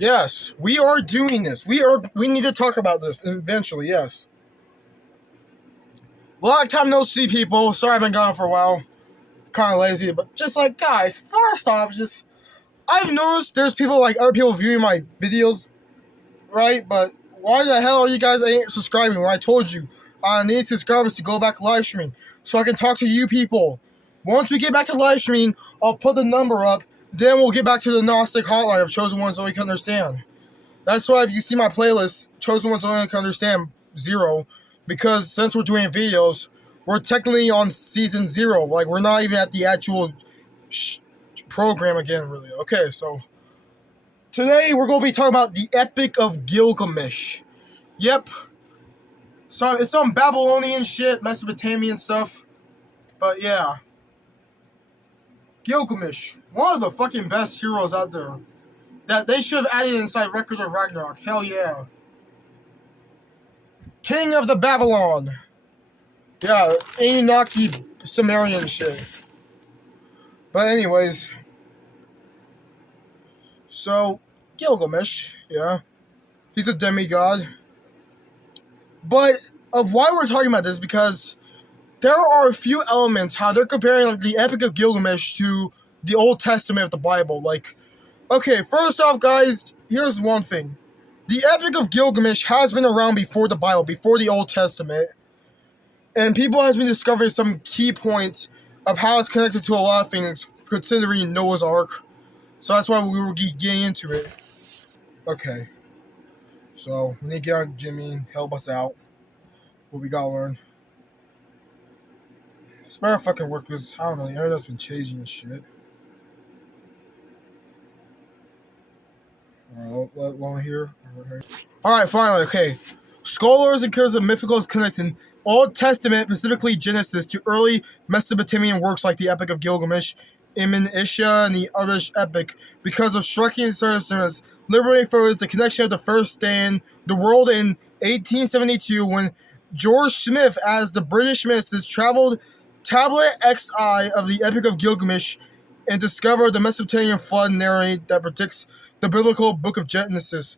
Yes, we are doing this. We need to talk about this eventually, yes. Long time no see, people. Sorry I've been gone for a while. Kind of lazy, but just like, guys, first off, just I've noticed there's people like other people viewing my videos, right? But why the hell are you guys ain't subscribing when I told you I need subscribers to go back to live streaming so I can talk to you people? Once we get back to live streaming, I'll put the number up. Then we'll get back to the Gnostic hotline of chosen ones so we can understand. That's why if you see my playlist, chosen ones only can understand 0, because since we're doing videos, we're technically on season 0. Like, we're not even at the actual program again, really. Okay, so today we're going to be talking about the Epic of Gilgamesh. Yep. So it's some Babylonian shit, Mesopotamian stuff. But yeah. Gilgamesh. One of the fucking best heroes out there. That they should have added inside Record of Ragnarok. Hell yeah. King of the Babylon. Yeah, Anunnaki Sumerian shit. But anyways. So, Gilgamesh, yeah. He's a demigod. But of why we're talking about this, because there are a few elements how they're comparing like, the Epic of Gilgamesh to the Old Testament of the Bible. Like, okay, first off, guys, here's one thing. The Epic of Gilgamesh has been around before the Bible, before the Old Testament. And people have been discovering some key points of how it's connected to a lot of things, considering Noah's Ark. So that's why we were getting into it. Okay. So, we need to get on Jimmy and help us out. What we gotta learn. This better fucking work, because, I don't know, the internet's been changing and shit. Alright, here. Alright, finally, okay. Scholars and curses of mythicals connecting Old Testament, specifically Genesis, to early Mesopotamian works like the Epic of Gilgamesh, Iman Isha, and the Irish Epic, because of striking circumstances. Liberating photos the connection of the first day in the world in 1872 when George Smith, as the British mystic, traveled Tablet XI of the Epic of Gilgamesh and discovered the Mesopotamian flood narrative that predicts the biblical book of Genesis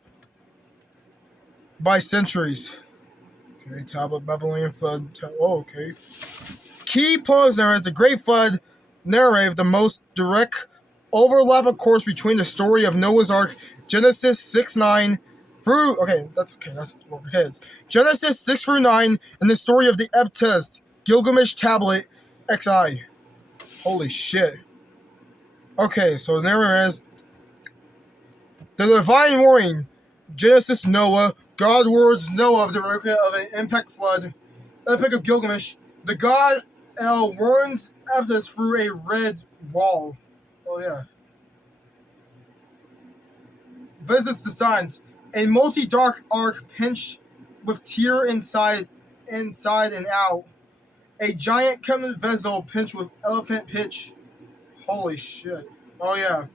by centuries. Okay, Tablet, Babylonian flood. Okay. Key poems there is the Great Flood narrative, the most direct overlap, of course, between the story of Noah's Ark, Genesis 6:9 through. Okay, that's okay. That's okay. Genesis 6 through 9, and the story of the Eptest, Gilgamesh Tablet XI. Holy shit. Okay, so there is the divine warning. Genesis Noah. God warns Noah of the record of an impact flood. Epic of Gilgamesh. The god El warns Eptest through a red wall. Oh yeah. Visits the signs. A multi-dark arc pinched with tear inside and out. A giant common vessel pinched with elephant pitch. Holy shit. Oh yeah.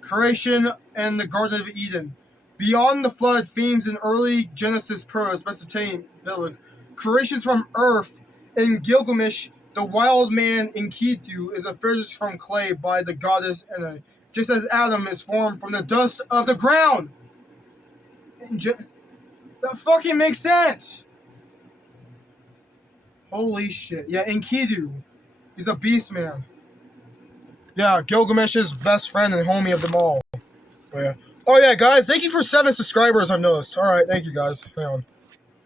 Creation and the Garden of Eden. Beyond the flood, themes in early Genesis prose, Mesopotamian biblical. Creations from earth in Gilgamesh, the wild man in Enkidu is a furnished from clay by the goddess Enna, just as Adam is formed from the dust of the ground. That fucking makes sense. Holy shit. Yeah, Enkidu. He's a beast man. Yeah, Gilgamesh's best friend and homie of them all. So, yeah. Oh yeah, guys, thank you for 7 subscribers, I've noticed. Alright, thank you guys. Hang on.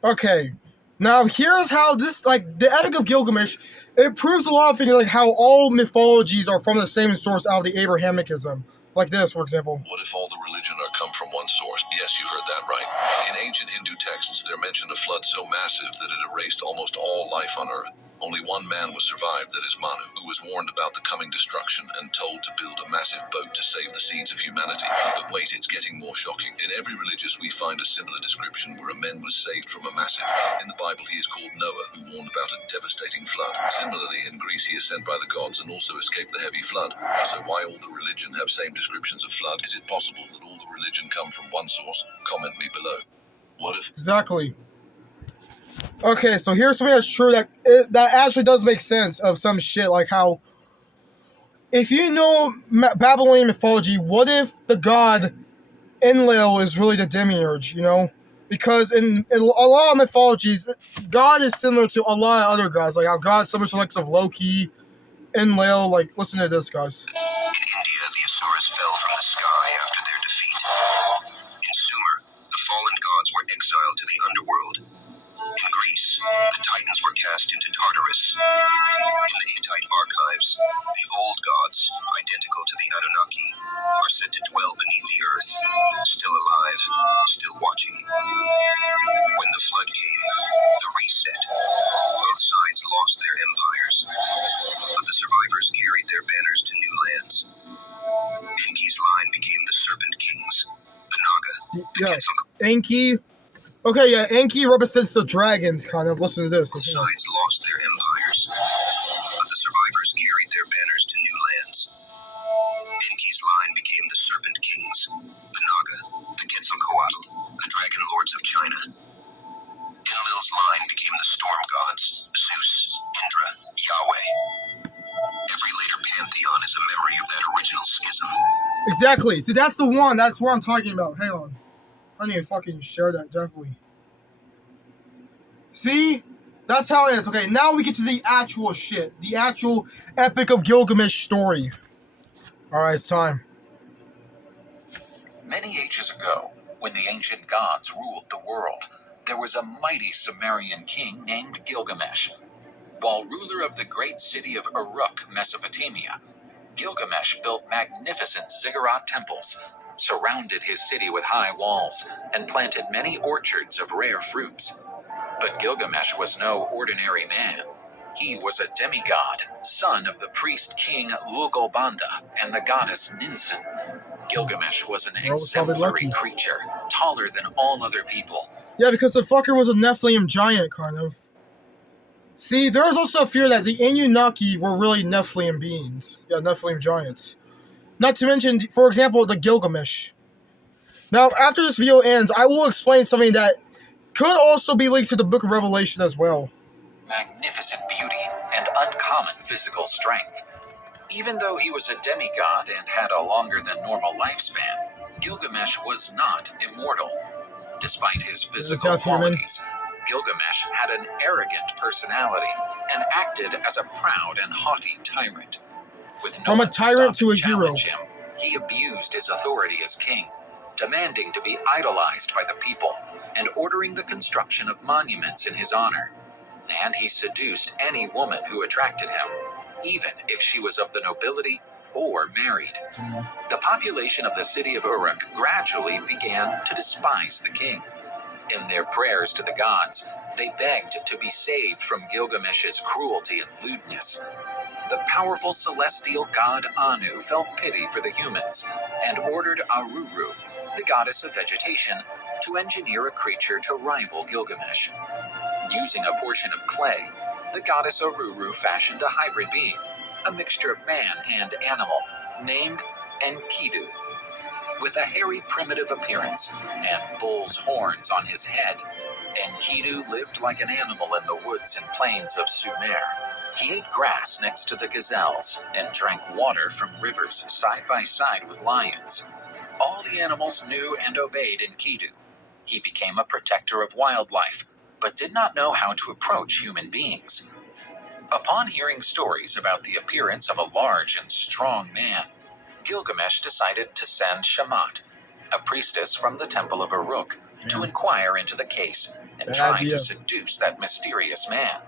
Okay. Now, here's how this, like, the Epic of Gilgamesh, it proves a lot of things, like how all mythologies are from the same source out of the Abrahamicism. Like this, for example. What if all the religion are come from one source? Yes, you heard that right. In ancient Hindu texts, there mentioned a flood so massive that it erased almost all life on Earth. Only one man was survived, that is Manu, who was warned about the coming destruction and told to build a massive boat to save the seeds of humanity. But wait, it's getting more shocking. In every religious, we find a similar description where a man was saved from a massive. In the Bible, he is called Noah, who warned about a devastating flood. Similarly, in Greece, he is sent by the gods and also escaped the heavy flood. So why all the religion have same descriptions of flood? Is it possible that all the religion come from one source? Comment me below. What if... Exactly. Okay, so here's something that's true that actually does make sense of some shit, like if you know Babylonian mythology, what if the god Enlil is really the demiurge, you know? Because in a lot of mythologies, God is similar to a lot of other gods. Like how God's similar to the likes of Loki, Enlil. Like, listen to this, guys. In India, the Asuras fell from the sky after their defeat. In Sumer, the fallen gods were exiled to the underworld. In Greece, the Titans were cast into Tartarus. In the Hittite archives, the old gods, identical to the Anunnaki, are said to dwell beneath the earth, still alive, still watching. When the flood came, the reset, both sides lost their empires, but the survivors carried their banners to new lands. Enki's line became the Serpent Kings, the Naga, the Yeah, Quetzalcoatl. Enki. Okay, yeah, Enki represents the dragons, kind of. Listen to this. Both sides lost their empires, but the survivors carried their banners to new lands. Enki's line became the Serpent Kings, the Naga, the Quetzalcoatl, the Dragon Lords of China. Enlil's line became the Storm Gods, Zeus, Indra, Yahweh. Every later pantheon is a memory of that original schism. Exactly. See, that's the one. That's what I'm talking about. Hang on. I need to fucking share that, definitely. See? That's how it is. Okay, now we get to the actual shit. The actual Epic of Gilgamesh story. Alright, it's time. Many ages ago, when the ancient gods ruled the world, there was a mighty Sumerian king named Gilgamesh. While ruler of the great city of Uruk, Mesopotamia, Gilgamesh built magnificent ziggurat temples, surrounded his city with high walls, and planted many orchards of rare fruits. But Gilgamesh was no ordinary man. He was a demigod, son of the priest king Lugalbanda and the goddess Ninsun. Gilgamesh was an exemplary creature, taller than all other people. Yeah, because the fucker was a Nephilim giant, kind of. See, there was also a fear that the Anunnaki were really Nephilim beings. Yeah, Nephilim giants. Not to mention, for example, the Gilgamesh. Now, after this video ends, I will explain something that could also be linked to the Book of Revelation as well. Magnificent beauty and uncommon physical strength. Even though he was a demigod and had a longer than normal lifespan, Gilgamesh was not immortal. Despite his physical qualities, Gilgamesh had an arrogant personality and acted as a proud and haughty tyrant. With no From a tyrant to a hero, him, he abused his authority as king, demanding to be idolized by the people and ordering the construction of monuments in his honor. And he seduced any woman who attracted him, even if she was of the nobility or married. The population of the city of Uruk gradually began to despise the king. In their prayers to the gods, they begged to be saved from Gilgamesh's cruelty and lewdness. The powerful celestial god Anu felt pity for the humans and ordered Aruru, the goddess of vegetation, to engineer a creature to rival Gilgamesh. Using a portion of clay, the goddess Aruru fashioned a hybrid being, a mixture of man and animal, named Enkidu. With a hairy primitive appearance and bull's horns on his head, Enkidu lived like an animal in the woods and plains of Sumer. He ate grass next to the gazelles and drank water from rivers side by side with lions. All the animals knew and obeyed Enkidu. He became a protector of wildlife, but did not know how to approach human beings. Upon hearing stories about the appearance of a large and strong man, Gilgamesh decided to send Shamat, a priestess from the temple of Uruk, to inquire into the case and try to seduce that mysterious man.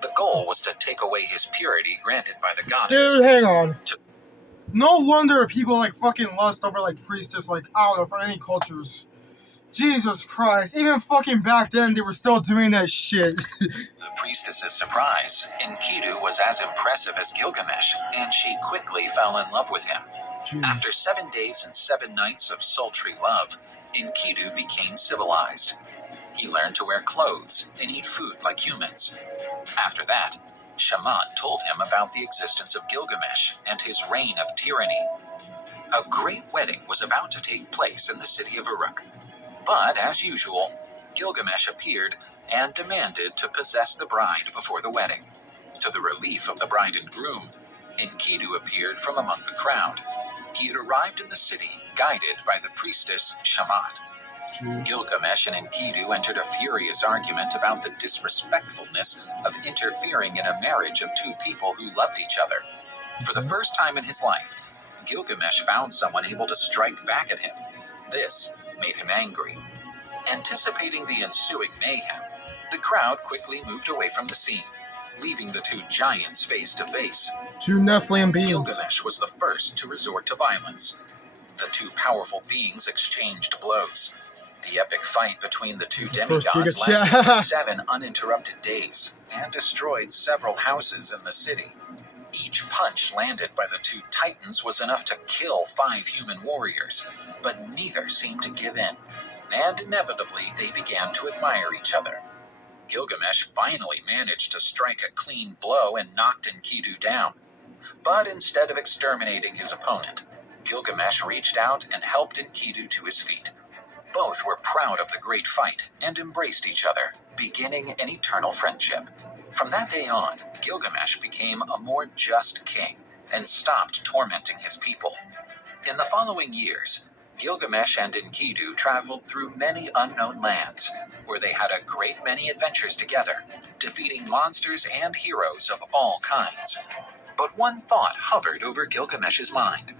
The goal was to take away his purity granted by the goddess. Dude, hang on. No wonder people like fucking lust over like priestess, like, I don't know, for any cultures. Jesus Christ. Even fucking back then, they were still doing that shit. The priestess's surprise, Enkidu was as impressive as Gilgamesh, and she quickly fell in love with him. Jeez. After 7 days and 7 nights of sultry love, Enkidu became civilized. He learned to wear clothes and eat food like humans. After that, Shamat told him about the existence of Gilgamesh and his reign of tyranny. A great wedding was about to take place in the city of Uruk. But, as usual, Gilgamesh appeared and demanded to possess the bride before the wedding. To the relief of the bride and groom, Enkidu appeared from among the crowd. He had arrived in the city guided by the priestess Shamat. Gilgamesh and Enkidu entered a furious argument about the disrespectfulness of interfering in a marriage of two people who loved each other. For the first time in his life, Gilgamesh found someone able to strike back at him. This made him angry. Anticipating the ensuing mayhem, the crowd quickly moved away from the scene, leaving the two giants face to face. Two Nephilim beings. Gilgamesh was the first to resort to violence. The two powerful beings exchanged blows. The epic fight between the two demigods lasted for 7 uninterrupted days and destroyed several houses in the city. Each punch landed by the two titans was enough to kill 5 human warriors, but neither seemed to give in, and inevitably they began to admire each other. Gilgamesh finally managed to strike a clean blow and knocked Enkidu down. But instead of exterminating his opponent, Gilgamesh reached out and helped Enkidu to his feet. Both were proud of the great fight and embraced each other, beginning an eternal friendship. From that day on, Gilgamesh became a more just king and stopped tormenting his people. In the following years, Gilgamesh and Enkidu traveled through many unknown lands, where they had a great many adventures together, defeating monsters and heroes of all kinds. But one thought hovered over Gilgamesh's mind.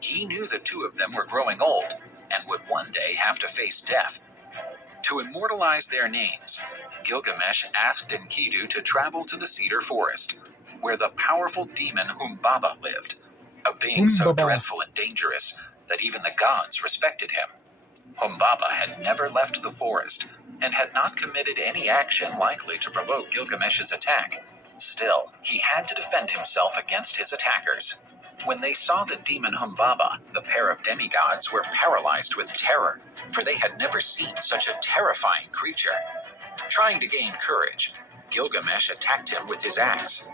He knew the two of them were growing old, and would one day have to face death. To immortalize their names, Gilgamesh asked Enkidu to travel to the cedar forest, where the powerful demon Humbaba lived, a being so dreadful and dangerous that even the gods respected him. Humbaba had never left the forest, and had not committed any action likely to provoke Gilgamesh's attack. Still, he had to defend himself against his attackers. When they saw the demon Humbaba, the pair of demigods were paralyzed with terror, for they had never seen such a terrifying creature. Trying to gain courage, Gilgamesh attacked him with his axe.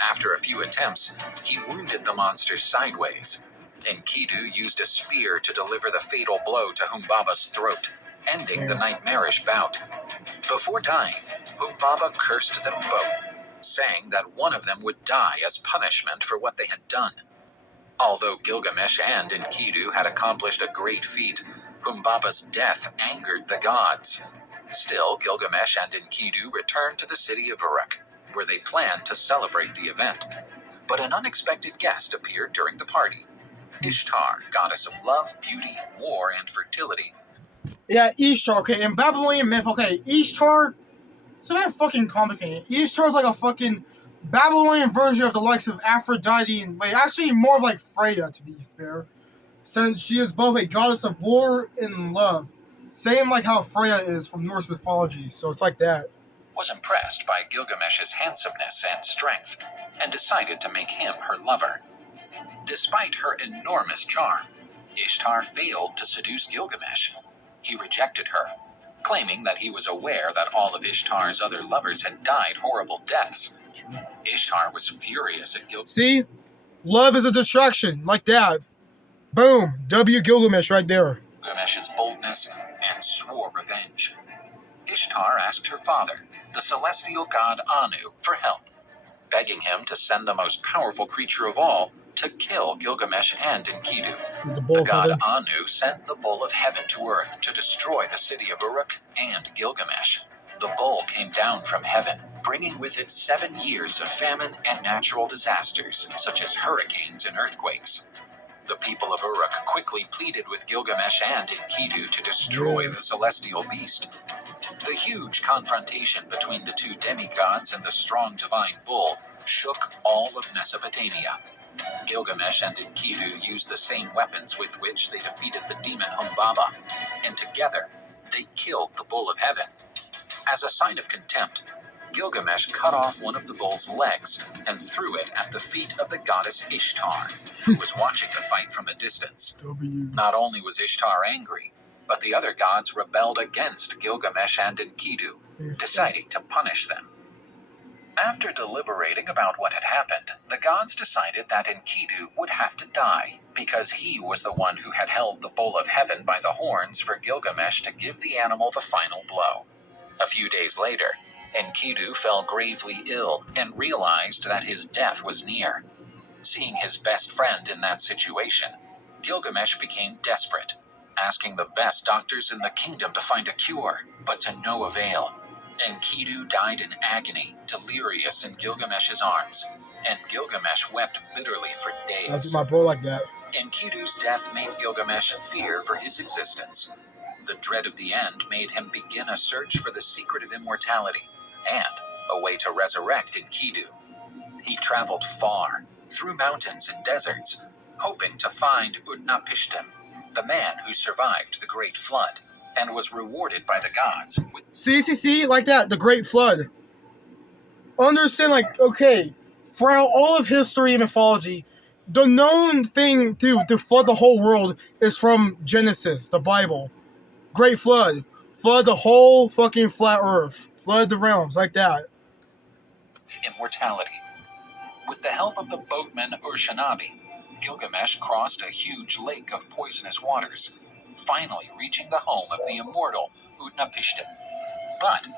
After a few attempts, he wounded the monster sideways. Enkidu used a spear to deliver the fatal blow to Humbaba's throat, ending the nightmarish bout. Before dying, Humbaba cursed them both, saying that one of them would die as punishment for what they had done. Although Gilgamesh and Enkidu had accomplished a great feat, Humbaba's death angered the gods. Still, Gilgamesh and Enkidu returned to the city of Uruk, where they planned to celebrate the event. But an unexpected guest appeared during the party. Ishtar, goddess of love, beauty, war, and fertility. Yeah, Ishtar, okay, in Babylonian myth, okay, Ishtar, so that fucking complicated. Ishtar's like a fucking Babylonian version of the likes of Aphrodite and, wait, actually more of like Freya, to be fair, since she is both a goddess of war and love. Same like how Freya is from Norse mythology, so it's like that. Was impressed by Gilgamesh's handsomeness and strength, and decided to make him her lover. Despite her enormous charm, Ishtar failed to seduce Gilgamesh. He rejected her, claiming that he was aware that all of Ishtar's other lovers had died horrible deaths. Ishtar was furious at Gilgamesh. See? Love is a distraction, like that. Boom. W. Gilgamesh right there. Gilgamesh's boldness and swore revenge. Ishtar asked her father, the celestial god Anu, for help, begging him to send the most powerful creature of all to kill Gilgamesh and Enkidu. The god Anu sent the bull of heaven to earth to destroy the city of Uruk and Gilgamesh. The bull came down from heaven, bringing with it 7 years of famine and natural disasters, such as hurricanes and earthquakes. The people of Uruk quickly pleaded with Gilgamesh and Enkidu to destroy the celestial beast. The huge confrontation between the two demigods and the strong divine bull shook all of Mesopotamia. Gilgamesh and Enkidu used the same weapons with which they defeated the demon Humbaba, and together they killed the bull of heaven. As a sign of contempt, Gilgamesh cut off one of the bull's legs and threw it at the feet of the goddess Ishtar, who was watching the fight from a distance. Not only was Ishtar angry, but the other gods rebelled against Gilgamesh and Enkidu, deciding to punish them. After deliberating about what had happened, the gods decided that Enkidu would have to die, because he was the one who had held the bull of heaven by the horns for Gilgamesh to give the animal the final blow. A few days later, Enkidu fell gravely ill and realized that his death was near. Seeing his best friend in that situation, Gilgamesh became desperate, asking the best doctors in the kingdom to find a cure, but to no avail. Enkidu died in agony, delirious in Gilgamesh's arms, and Gilgamesh wept bitterly for I do days. my bro like that. Enkidu's death made Gilgamesh fear for his existence. The dread of the end made him begin a search for the secret of immortality and a way to resurrect Enkidu. He traveled far, through mountains and deserts, hoping to find Utnapishtim, the man who survived the Great Flood, and was rewarded by the gods with... See, like that, the Great Flood. Understand, like, okay, throughout all of history and mythology, the known thing to flood the whole world is from Genesis, the Bible. Great Flood. Flood the whole fucking flat earth. Flood the realms, like that. immortality. With the help of the boatman Urshanabi, Gilgamesh crossed a huge lake of poisonous waters, finally reaching the home of the immortal Utnapishtim. But,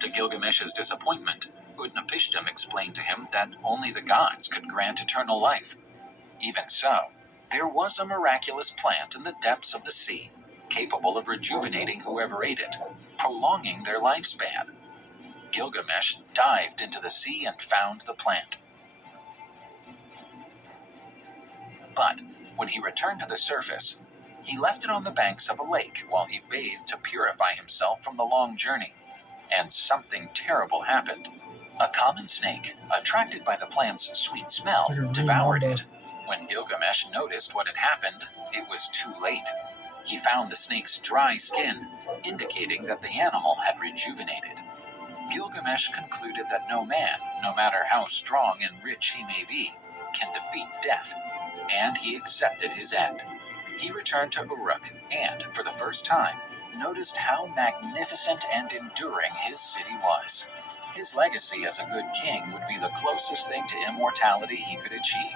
to Gilgamesh's disappointment, Utnapishtim explained to him that only the gods could grant eternal life. Even so, there was a miraculous plant in the depths of the sea, capable of rejuvenating whoever ate it, prolonging their lifespan. Gilgamesh dived into the sea and found the plant. But when he returned to the surface, he left it on the banks of a lake while he bathed to purify himself from the long journey. And something terrible happened. A common snake, attracted by the plant's sweet smell, devoured it. When Gilgamesh noticed what had happened, it was too late. He found the snake's dry skin, indicating that the animal had rejuvenated. Gilgamesh concluded that no man, no matter how strong and rich he may be, can defeat death, and he accepted his end. He returned to Uruk and, for the first time, noticed how magnificent and enduring his city was. His legacy as a good king would be the closest thing to immortality he could achieve.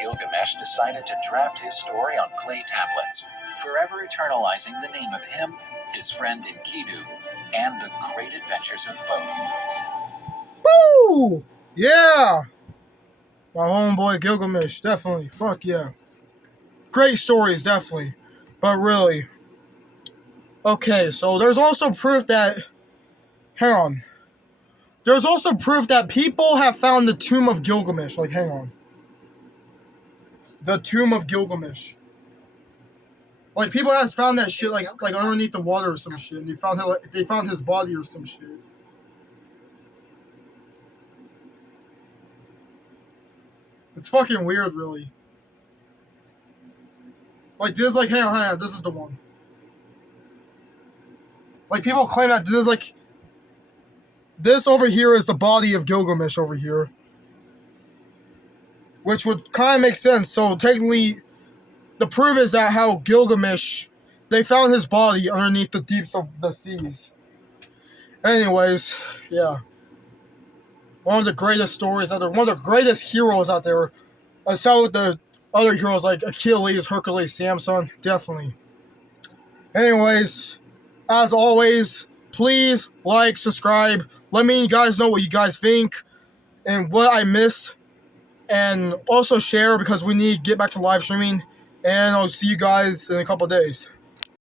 Gilgamesh decided to draft his story on clay tablets, forever eternalizing the name of him, his friend Enkidu, and the great adventures of both. Woo! Yeah! My homeboy Gilgamesh, definitely. Fuck yeah. Great stories, definitely. But really. Okay, so there's also proof that... Hang on. There's also proof that people have found the tomb of Gilgamesh. Like, hang on. The tomb of Gilgamesh. Like, people have found that shit, like underneath the water or some shit. They found his body or some shit. It's fucking weird, really. Like, this, like, hang on, this is the one. Like, people claim that this is, like... This over here is the body of Gilgamesh over here. Which would kind of make sense. So, technically, the proof is that how Gilgamesh... They found his body underneath the deeps of the seas. Anyways, yeah. One of the greatest stories out there. One of the greatest heroes out there. Aside with the other heroes like Achilles, Hercules, Samson. Definitely. Anyways, as always, please like, subscribe. Let me guys know what you guys think and what I missed. And also share because we need to get back to live streaming. And I'll see you guys in a couple days.